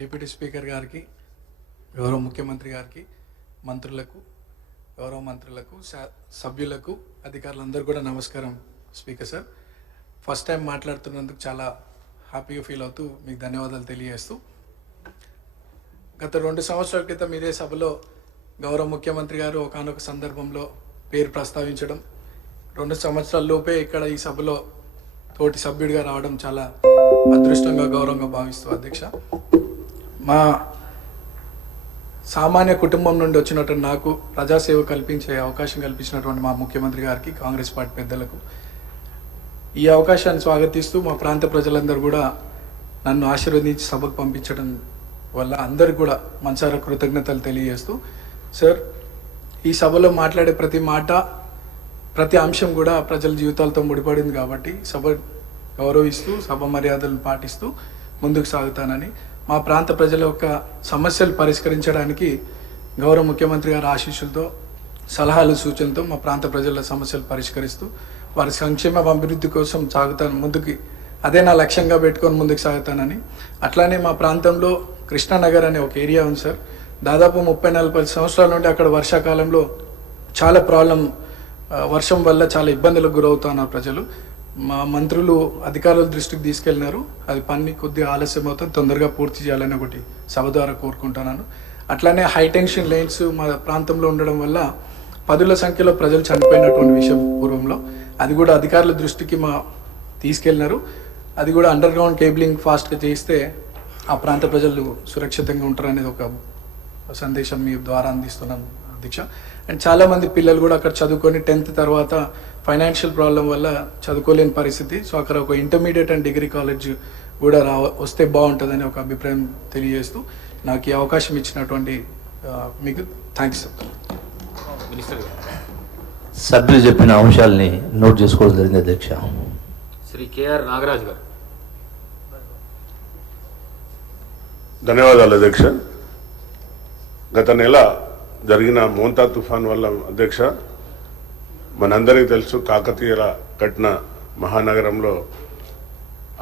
Deputy speaker గారికి, గౌరవ ముఖ్యమంత్రి గారికి, మంత్రులకు, గౌరవ మంత్రులకు, సభ్యులకు, అధికారులందరూ కూడా నమస్కారం. స్పీకర్ సార్, ఫస్ట్ టైం మాట్లాడుతున్నందుకు చాలా హ్యాపీగా ఫీల్ అవుతూ మీకు ధన్యవాదాలు తెలియజేస్తూ, గత 2 సంవత్సరాల క్రితం ఇదే సభలో గౌరవ ముఖ్యమంత్రి గారు ఒకానొక సందర్భంలో పేరు ప్రస్తావించడం, 2 సంవత్సరాల లోపే ఇక్కడ ఈ సభలో తోటి సభ్యుడిగా రావడం చాలా అదృష్టంగా, గౌరవంగా భావిస్తూ అధ్యక్ష, మా సామాన్య కుటుంబం నుండి వచ్చినటువంటి నాకు ప్రజాసేవ కల్పించే అవకాశం కల్పించినటువంటి మా ముఖ్యమంత్రి గారికి, కాంగ్రెస్ పార్టీ పెద్దలకు ఈ అవకాశాన్ని స్వాగతిస్తూ, మా ప్రాంత ప్రజలందరూ కూడా నన్ను ఆశీర్వదించి సభకు పంపించడం వల్ల అందరికి కూడా మనసారా కృతజ్ఞతలు తెలియజేస్తూ, సార్ ఈ సభలో మాట్లాడే ప్రతి మాట, ప్రతి అంశం కూడా ప్రజల జీవితాలతో ముడిపడింది కాబట్టి సభ గౌరవిస్తూ, సభ మర్యాదలను పాటిస్తూ ముందుకు సాగుతానని, మా ప్రాంత ప్రజల యొక్క సమస్యలు పరిష్కరించడానికి గౌరవ ముఖ్యమంత్రి గారి ఆశీస్సులతో, సలహాలు, సూచనలతో మా ప్రాంత ప్రజల సమస్యలు పరిష్కరిస్తూ వారి సంక్షేమ అభివృద్ధి కోసం సాగుతాను ముందుకి. అదే నా లక్ష్యంగా పెట్టుకొని ముందుకు సాగుతానని. అట్లానే మా ప్రాంతంలో కృష్ణానగర్ అనే ఒక ఏరియా ఉంది సార్. దాదాపు 30-40 సంవత్సరాల నుండి అక్కడ వర్షాకాలంలో చాలా వర్షం వల్ల చాలా ఇబ్బందులకు గురవుతున్నారు ప్రజలు. మా మంత్రులు అధికారుల దృష్టికి తీసుకెళ్ళినారు. అది పని కొద్దిగా ఆలస్యం అవుతుంది, తొందరగా పూర్తి చేయాలని ఒకటి సభ ద్వారా కోరుకుంటున్నాను. అట్లానే హై టెన్షన్ లైన్స్ మా ప్రాంతంలో ఉండడం వల్ల పదుల సంఖ్యలో ప్రజలు చనిపోయినటువంటి విషయం పూర్వంలో, అది కూడా అధికారుల దృష్టికి తీసుకెళ్ళినారు. అది కూడా అండర్ గ్రౌండ్ కేబులింగ్ ఫాస్ట్గా చేస్తే ఆ ప్రాంత ప్రజలు సురక్షితంగా ఉంటారనేది ఒక సందేశం మీ ద్వారా అందిస్తున్నాను అధ్యక్ష. అండ్ చాలామంది పిల్లలు కూడా అక్కడ చదువుకొని 10th తర్వాత ఫైనాన్షియల్ ప్రాబ్లం వల్ల చదువుకోలేని పరిస్థితి. సో అక్కడ ఒక ఇంటర్మీడియట్ అండ్ డిగ్రీ కాలేజ్ కూడా వస్తే బాగుంటుందని ఒక అభిప్రాయం తెలియజేస్తూ, నాకు ఈ అవకాశం ఇచ్చినటువంటి మీకు థ్యాంక్స్. సభ్యులు చెప్పిన అంశాలని నోట్ చేసుకోవడం జరిగింది అధ్యక్ష. శ్రీ కేఆర్ నాగరాజు గారు. ధన్యవాదాలు అధ్యక్ష. గత నెల జరిగిన మోంతా తుఫాన్ వల్ల అధ్యక్ష, మనందరికీ తెలుసు, కాకతీయుల కట్టిన మహానగరంలో,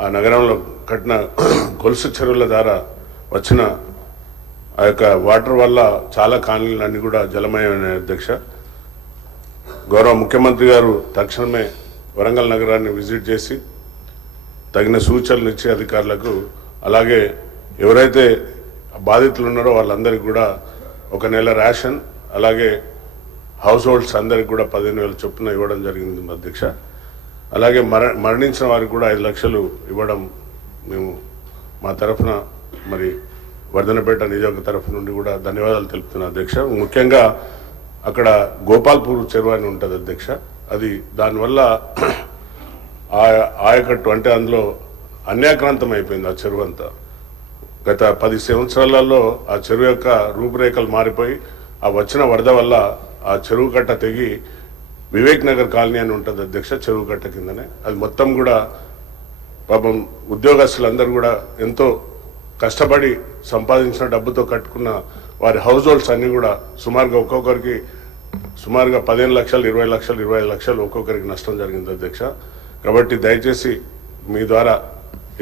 ఆ నగరంలో కట్టిన గొలుసు చెరువుల ద్వారా వచ్చిన ఆ యొక్క వాటర్ వల్ల చాలా కాలనీలన్నీ కూడా జలమయమైన అధ్యక్ష. గౌరవ ముఖ్యమంత్రి గారు తక్షణమే వరంగల్ నగరాన్ని విజిట్ చేసి తగిన సూచనలు ఇచ్చే అధికారులకు, అలాగే ఎవరైతే బాధితులు ఉన్నారో వాళ్ళందరికీ కూడా 1 నెల రేషన్, అలాగే హౌస్ హోల్డ్స్ అందరికి కూడా 15,000 చొప్పున ఇవ్వడం జరిగింది అధ్యక్ష. అలాగే మరణించిన వారికి కూడా 5 లక్షలు ఇవ్వడం మేము మా తరఫున, మరి వర్ధనపేట నియోజక తరఫు నుండి కూడా ధన్యవాదాలు తెలుపుతున్నాను అధ్యక్ష. ముఖ్యంగా అక్కడ గోపాల్పూర్ చెరువు అని ఉంటుంది అధ్యక్ష. అది దానివల్ల ఆయకట్టు అంటే అందులో అన్యాక్రాంతం అయిపోయింది ఆ చెరువు అంతా. గత 10 సంవత్సరాలలో ఆ చెరువు యొక్క రూపురేఖలు మారిపోయి, ఆ వచ్చిన వరద వల్ల ఆ చెరువు కట్ట తెగి వివేక్ నగర్ కాలనీ అని ఉంటుంది అధ్యక్ష, చెరువు కట్ట కిందనే. అది మొత్తం కూడా పాపం ఉద్యోగస్తులందరూ కూడా ఎంతో కష్టపడి సంపాదించిన డబ్బుతో కట్టుకున్న వారి హౌస్ హోల్డ్స్ అన్నీ కూడా సుమారుగా ఒక్కొక్కరికి 15 లక్షలు, 20 లక్షలు, 25 లక్షలు ఒక్కొక్కరికి నష్టం జరిగింది అధ్యక్ష. కాబట్టి దయచేసి మీ ద్వారా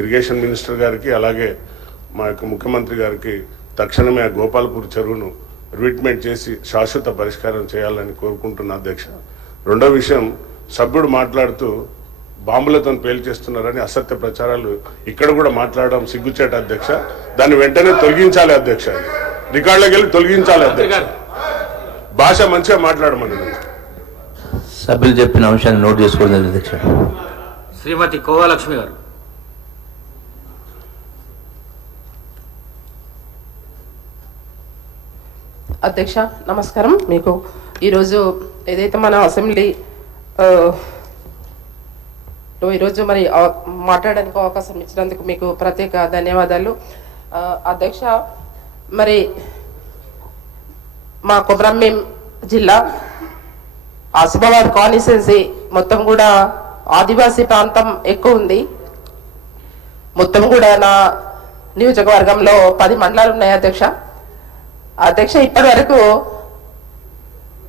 ఇరిగేషన్ మినిస్టర్ గారికి, అలాగే మా యొక్క ముఖ్యమంత్రి గారికి తక్షణమే ఆ గోపాల్పూర్ చెరువును రిట్మెంట్ చేసి శాశ్వత పరిష్కారం చేయాలని కోరుకుంటున్నా అధ్యక్ష. రెండో విషయం, సభ్యుడు మాట్లాడుతూ బాంబులతో పేల్చేస్తున్నారని అసత్య ప్రచారాలు ఇక్కడ కూడా మాట్లాడడం సిగ్గుచేట అధ్యక్ష. దాన్ని వెంటనే తొలగించాలి అధ్యక్ష. రికార్డులోకి వెళ్ళి తొలగించాలి అధ్యక్ష. భాష మంచిగా మాట్లాడమని సభ్యులు చెప్పిన అంశాన్ని నోట్ చేసుకోవడం అధ్యక్ష. శ్రీమతి కోవాలక్ష్మి గారు. అధ్యక్ష నమస్కారం. మీకు ఈరోజు ఏదైతే మన అసెంబ్లీ ఈరోజు మరి మాట్లాడడానికి అవకాశం ఇచ్చినందుకు మీకు ప్రత్యేక ధన్యవాదాలు అధ్యక్ష. మరి మా కొమరంభీం జిల్లా ఆసిఫాబాద్ కాన్స్టిట్యుయెన్సీ మొత్తం కూడా ఆదివాసీ ప్రాంతం ఎక్కువ ఉంది. మొత్తం కూడా నా నియోజకవర్గంలో 10 మండలాలు ఉన్నాయి అధ్యక్ష. ఇప్పటి వరకు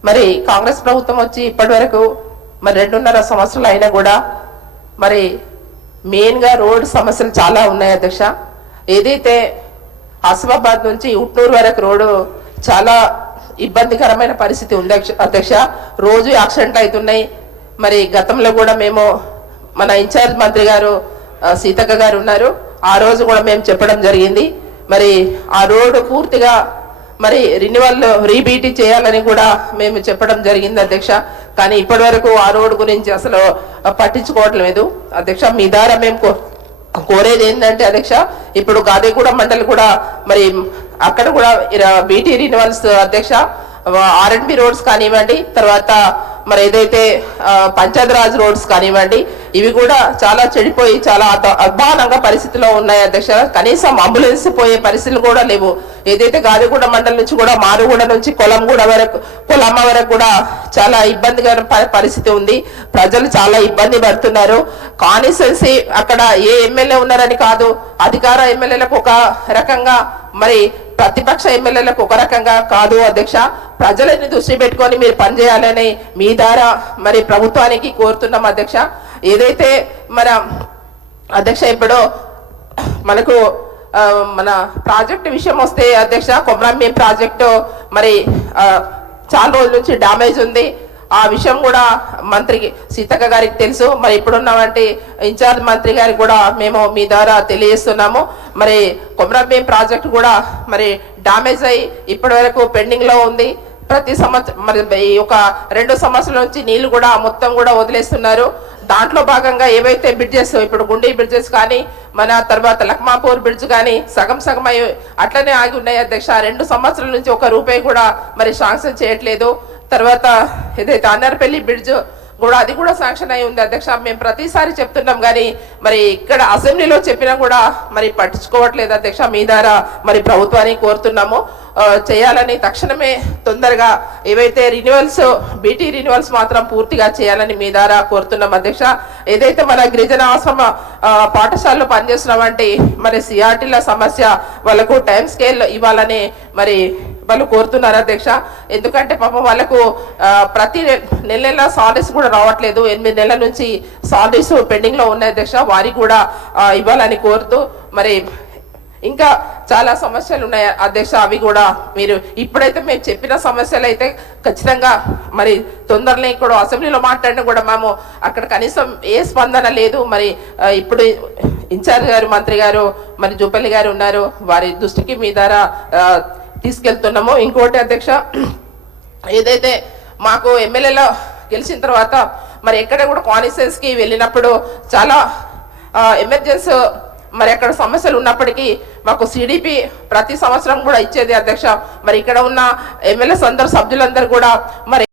మరి కాంగ్రెస్ ప్రభుత్వం వచ్చి ఇప్పటి వరకు మరి 2.5 సంవత్సరాలు అయినా కూడా మరి మెయిన్గా రోడ్ సమస్యలు చాలా ఉన్నాయి అధ్యక్ష. ఏదైతే ఆసిఫాబాద్ నుంచి ఉట్నూరు వరకు రోడ్డు చాలా ఇబ్బందికరమైన పరిస్థితి ఉంది అధ్యక్ష. రోజు యాక్సిడెంట్లు అవుతున్నాయి. మరి గతంలో కూడా మేము మన ఇన్ఛార్జ్ మంత్రి గారు సీతక్క గారు ఉన్నారు, ఆ రోజు కూడా మేము చెప్పడం జరిగింది. మరి ఆ రోడ్డు పూర్తిగా మరి రిన్యువల్ రీబీటీ చేయాలని కూడా మేము చెప్పడం జరిగింది అధ్యక్ష. కానీ ఇప్పటి వరకు ఆ రోడ్డు గురించి అసలు పట్టించుకోవట్లేదు అధ్యక్ష. మీ ద్వారా మేము కోరేది ఏంటంటే అధ్యక్ష, ఇప్పుడు గాదేగూడ మండలి కూడా మరి అక్కడ కూడా బీటీ రిన్యువల్స్ అధ్యక్ష, ఆర్ఎండ్బి రోడ్స్ కానివ్వండి, తర్వాత మరి ఏదైతే పంచాయతీరాజ్ రోడ్స్ కానివ్వండి, ఇవి కూడా చాలా చెడిపోయి చాలా అధ్వానంగా పరిస్థితిలో ఉన్నాయి అధ్యక్ష. కనీసం అంబులెన్స్ పోయే పరిస్థితులు కూడా లేవు. ఏదైతే గాదిగూడ మండలం నుంచి కూడా మారుగూడ నుంచి కొలమ్మ వరకు కూడా చాలా ఇబ్బందికర పరిస్థితి ఉంది. ప్రజలు చాలా ఇబ్బంది పడుతున్నారు. కాన్స్టిట్యుయెన్సీ అక్కడ ఏ ఎమ్మెల్యే ఉన్నారని కాదు, అధికార ఎమ్మెల్యేలకు ఒక రకంగా, మరి ప్రతిపక్ష ఎమ్మెల్యేలకు ఒక రకంగా కాదు అధ్యక్ష. ప్రజలని దృష్టి పెట్టుకొని మీరు పనిచేయాలని మీ ద్వారా మరి ప్రభుత్వానికి కోరుతున్నాం అధ్యక్ష. ఏదైతే మన అధ్యక్ష ఇప్పుడు మనకు మన ప్రాజెక్టు విషయం వస్తే అధ్యక్ష, కొమరంభీం ప్రాజెక్టు మరి చాలా రోజుల నుంచి డ్యామేజ్ ఉంది. ఆ విషయం కూడా మంత్రి సీతక్క గారికి తెలుసు. మరి ఇప్పుడున్నటువంటి ఇన్ఛార్జ్ మంత్రి గారికి కూడా మేము మీ ద్వారా తెలియజేస్తున్నాము. మరి కొమరంభీం ప్రాజెక్టు కూడా మరి డ్యామేజ్ అయ్యి ఇప్పటి వరకు పెండింగ్ లో ఉంది. ప్రతి సంవత్సరం మరి ఈ ఒక 2 సంవత్సరాల నుంచి నీళ్లు కూడా మొత్తం కూడా వదిలేస్తున్నారు. దాంట్లో భాగంగా ఏవైతే బ్రిడ్జెస్, ఇప్పుడు గుండీ బ్రిడ్జెస్ కానీ, మన తర్వాత లక్మాపూర్ బ్రిడ్జ్ కానీ సగం అయి అట్లనే ఆగి ఉన్నాయి అధ్యక్ష. 2 సంవత్సరాల నుంచి 1 రూపాయి కూడా మరి శాంక్షన్ చేయట్లేదు. తర్వాత ఏదైతే అన్నర్పల్లి బ్రిడ్జ్ కూడా అది కూడా శాంక్షన్ అయి ఉంది అధ్యక్ష. మేము ప్రతిసారి చెప్తున్నాం కానీ మరి ఇక్కడ అసెంబ్లీలో చెప్పినా కూడా మరి పట్టించుకోవట్లేదు అధ్యక్ష. మీ ద్వారా మరి ప్రభుత్వాన్ని కోరుతున్నాము చేయాలని, తక్షణమే తొందరగా ఏవైతే రిన్యువల్స్ బీటీ రిన్యువల్స్ మాత్రం పూర్తిగా చేయాలని మీ ద్వారా కోరుతున్నాం అధ్యక్ష. ఏదైతే మన గిరిజన ఆశ్రమ పాఠశాలలో పనిచేస్తున్నామంటే మరి సిఆర్టీల సమస్య వాళ్ళకు టైం స్కేల్ ఇవ్వాలని మరి వాళ్ళు కోరుతున్నారు అధ్యక్ష. ఎందుకంటే పాపం వాళ్ళకు ప్రతి నెల సాలరీస్ కూడా రావట్లేదు. 8 నెలల నుంచి సాలరీస్ పెండింగ్ లో ఉన్నాయి అధ్యక్ష. వారికి కూడా ఇవ్వాలని కోరుతూ మరి ఇంకా చాలా సమస్యలు ఉన్నాయి అధ్యక్ష. అవి కూడా మీరు ఇప్పుడైతే మేము చెప్పిన సమస్యలు అయితే ఖచ్చితంగా మరి తొందరలో ఇక్కడ అసెంబ్లీలో మాట్లాడినా కూడా మేము అక్కడ కనీసం ఏ స్పందన లేదు. మరి ఇప్పుడు ఇన్ఛార్జ్ గారు మంత్రి గారు మరి జూపల్లి గారు ఉన్నారు, వారి దృష్టికి మీ ద్వారా తీసుకెళ్తున్నాము. ఇంకోటి అధ్యక్ష, ఏదైతే మాకు ఎమ్మెల్యేలో గెలిచిన తర్వాత మరి ఎక్కడ కూడా కాన్స్టిట్యుయెన్సీకి వెళ్ళినప్పుడు చాలా ఎమర్జెన్సీ మరి అక్కడ సమస్యలు ఉన్నప్పటికీ మాకు సిడిపి ప్రతి సంవత్సరం కూడా ఇచ్చేది అధ్యక్ష. మరి ఇక్కడ ఉన్న ఎమ్మెల్యేస్ అందరూ సభ్యులందరూ కూడా మరి